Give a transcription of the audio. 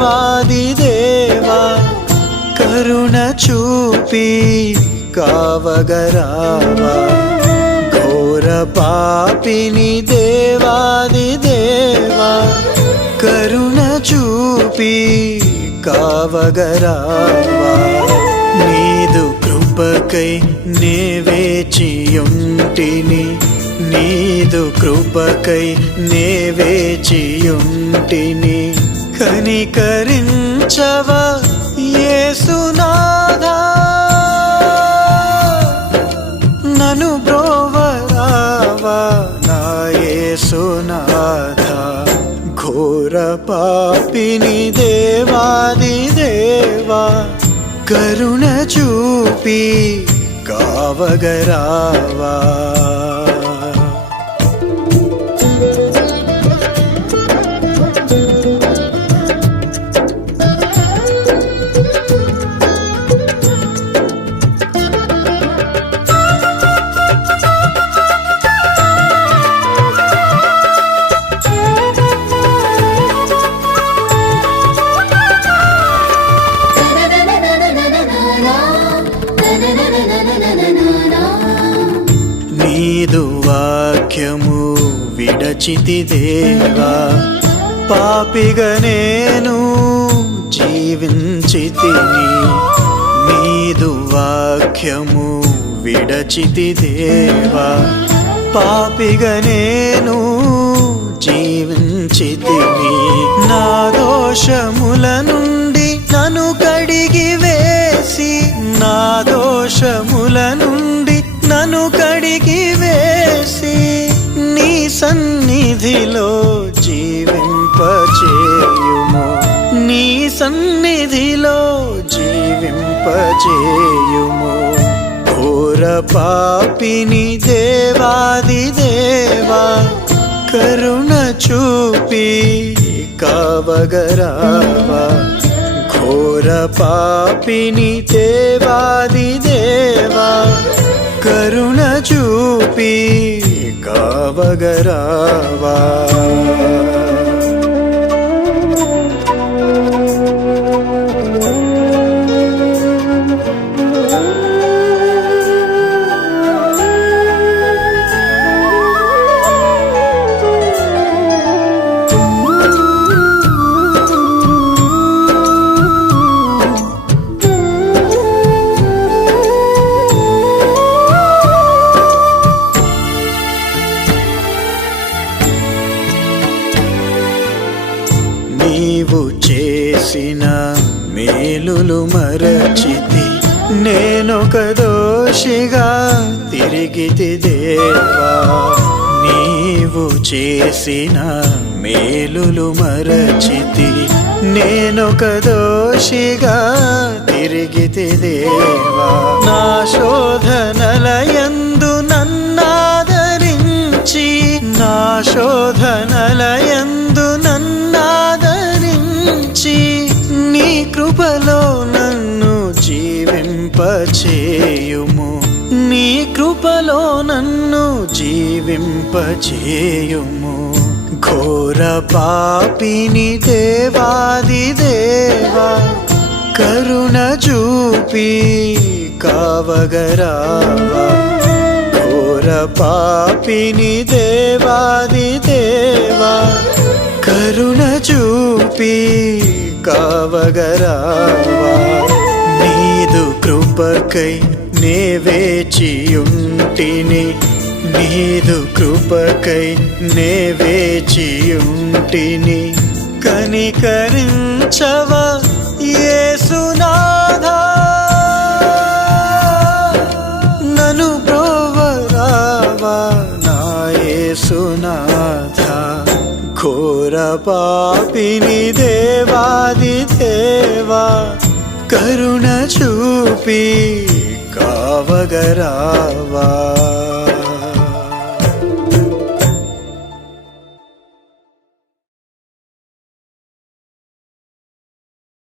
దేవాది దేవా కరుణ చూపి కావగరావా ఘోర పాపిని దేవాది దేవా కరుణ చూపి కావగరావా నీదు కృపకై నే వేచియుంటిని నీదు కృపకై నే వేచియుంటిని కనికరించవా యేసునాథా నన్ను బ్రోవరావా నా యేసునాథా ఘోర పాపిని దేవాది దేవా కరుణ చూపి కావగరావా నీదు వాక్యము విడచితి దేవా పాపిగా నేను జీవించితిని నీదు వాక్యము విడచితి దేవా పాపిగా నేను జీవించితిని నా దోషముల నుండి నన్ను కడిగి వేసి నా దోషముల నుండి నన్ను కడిగి వేసి నీ సన్నిధిలో జీవింపచేయుము నీ సన్నిధిలో జీవింపచేయుము ఘోర పాపిని దేవాది దేవా కరుణ చూపి కావగరావా ఘోర పాపిని దేవాది దేవా కరుణ చూపి కావగరావా నీవు చేసిన మేలులు మరచితి నేనొక దోషిగా తిరిగితి దేవా నీవు చేసిన మేలులు మరచితి నేనొక దోషిగా తిరిగితి దేవా నా శోధనలయందు నన్నాదరించి నా శోధనలయందు నన్నాదరించి నీ కృపలో నన్ను జీవింపచేయుము నీ కృపలో నన్ను జీవింపచేయుము ఘోర పాపిని దేవాది దేవా కరుణ చూపి కావగరావా ఘోర పాపిని దేవాది దేవా కరుణ చూపి కావగరావా నీదు కృపకై నే వేచియుంటిని నీదు కృపకై నే వేచియుంటిని కనికరించవా యేసునాథా నన్ను బ్రోవరావా నా యేసునాథా ఘోర పాపిని దేవాది దేవా కరుణ చూపి కావగరావా